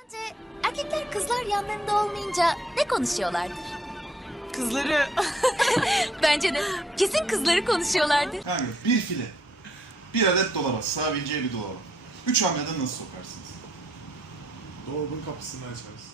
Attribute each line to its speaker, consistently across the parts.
Speaker 1: Sence erkekler kızlar yanlarında olmayınca ne konuşuyorlardır?
Speaker 2: Kızları.
Speaker 1: Bence de. Kesin kızları konuşuyorlardır.
Speaker 3: Yani bir file, bir adet dolaba, sığabileceği bir dolaba. 3 hamlede nasıl sokarsınız?
Speaker 4: Dolabın kapısını açarız.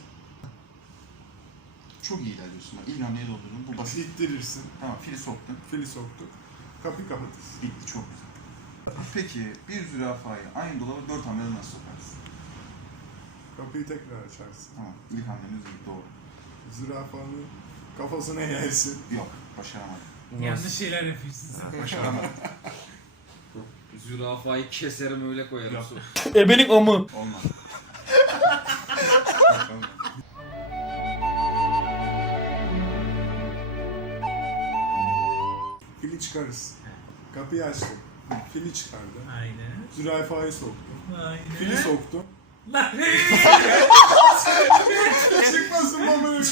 Speaker 3: Çok iyi ilerliyorsun. Bak, İlk hamleyi doldurdun. Bu basit.
Speaker 4: İttirirsin.
Speaker 3: Tamam, fili soktun.
Speaker 4: Fili soktuk. Kapıyı kapatırsın.
Speaker 3: Bitti, çok güzel. Peki, bir zürafayı aynı dolaba 4 hamlede nasıl sokarsın?
Speaker 4: Kapıyı tekrar açarsın.
Speaker 3: Tamam, ilk hamleniz iyi, doğru.
Speaker 4: Zürafanın kafasına yersin.
Speaker 3: Yok, başaramadım.
Speaker 2: Yanlış şeyler yapıyorsun sen.
Speaker 3: Başaramadım.
Speaker 5: Zürafayı keserim öyle koyarım.
Speaker 3: Yap.
Speaker 6: Ebenin amı.
Speaker 3: Olmadı. Bakalım.
Speaker 4: Fili çıkarız. Kapıyı açtım. Fili çıkardı.
Speaker 2: Aynen.
Speaker 4: Zürafayı soktum.
Speaker 2: Aynen.
Speaker 4: Fili soktum.
Speaker 2: Lan.
Speaker 4: Çıkmasın baba.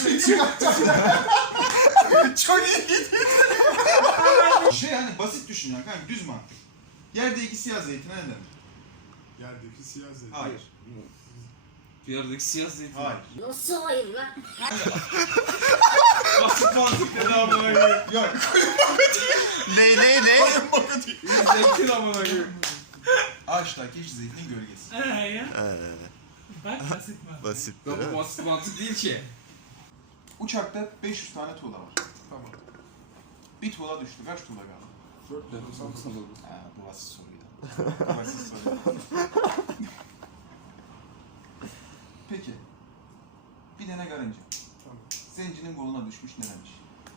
Speaker 3: Çok iyi gidiyor. Şey hani basit düşün ya kanka, düz mantık. Yerde iki siyah zeytine ne denir?
Speaker 4: Yerdeki siyah zeytin.
Speaker 3: Hayır.
Speaker 5: Yerdeki siyah zeytin.
Speaker 3: Hayır.
Speaker 7: Nasıl hayır lan?
Speaker 5: Basit mantık dedi amına koyayım.
Speaker 3: Yok. ne?
Speaker 5: Zeytin amına koyayım.
Speaker 3: Ağaçtaki hiç zeytinin gölgesi.
Speaker 2: Ha ya. Bak basit mi?
Speaker 8: Basit.
Speaker 5: Ya bu basit mantık değil ki.
Speaker 3: Uçakta 500 tane tuğla var.
Speaker 4: Tamam.
Speaker 3: Bir tuğla düştü. Kaç tuğla kaldı?
Speaker 4: 499.
Speaker 3: Bu basit soruydu. Bu basit soruydu. Peki. Bir tane karınca.
Speaker 4: Tamam.
Speaker 3: Zencinin koluna düşmüş, ne demiş?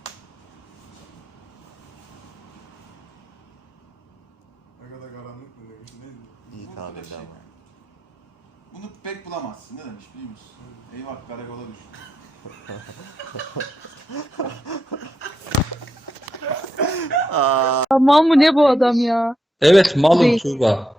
Speaker 4: Ne kadar karanlık mı demiş. Ne?
Speaker 8: İyi
Speaker 3: Bu
Speaker 8: tahmin
Speaker 3: da şey.
Speaker 8: ama.
Speaker 3: Bunu pek bulamazsın. Ne demiş biliyor musun? Eyvah, karakola düştü.
Speaker 9: Mal mı ne bu adam ya?
Speaker 6: Evet malum
Speaker 9: Değil.
Speaker 6: Tuğba.